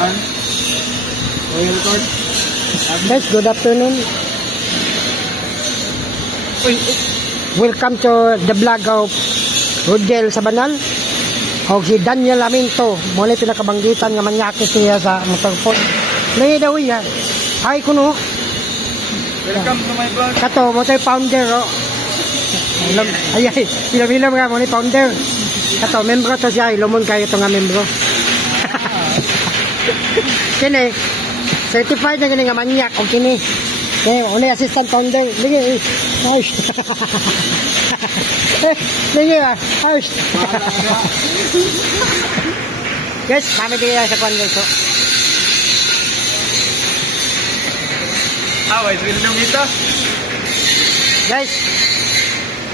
Saan? Royal Court. Guys, good afternoon. Welcome to the vlog of Rodel Sabanal. O si Daniel Aminto. Muna pinakabanggitan nga manyakit niya sa motorport. Ngayon daw yan. Hi kuno. Welcome to my vlog. Kato, motor founder. Ay, bilam-bilam nga muna founder. Kato, membro to siya. Ilumon kayo ito nga membro. Kini, certified na gini nga manyak. O kini. Kaya, unay assistant founder. Lagi, harsh. Lagi, harsh. Guys, kami din sa kwan guys. Wait, will mita? Guys,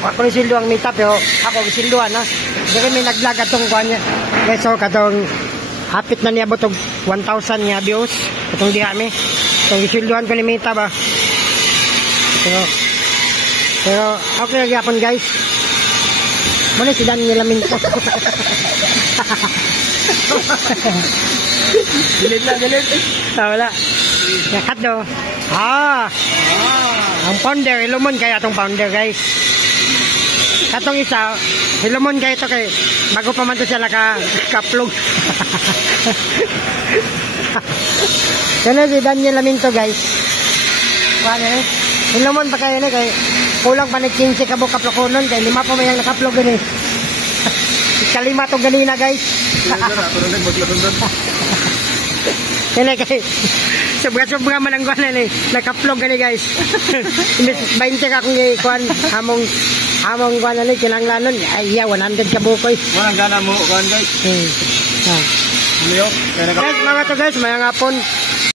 ako ni sildo ang mita, pero ako gisilduan ha. Kasi may nag-vlog atong kwan niya. Guys, so katong hapit na niya butog 1,000 niya views. Katong diha mi. Itong gisilduan ko ni mita ba. Pero okay lagi apon guys. Muna si Daniel Aminto. Dilit na, dilit. Wala. Nakat do. Ang founder, ilumon kaya itong founder guys. Katong isa, ilumon kaya ito kay bago pa man ito siya naka-kaplog. Kaya si Daniel Aminto guys. Ilumon pa kayo na kay kulang pa na 15 kabuk kaplokonon kay 5 pa mayang nakaplog gani. Kalima itong ganina guys. Kaya kay sobra-sobra man ang guwanan eh. Nakaplog gani guys. 20 ka kung ikuan among guwanan eh. Kinanglanon. Ay 100 kabukoy. Walang gana mo, kuhan guys. Guys, Guys, mga to guys, mayang hapon.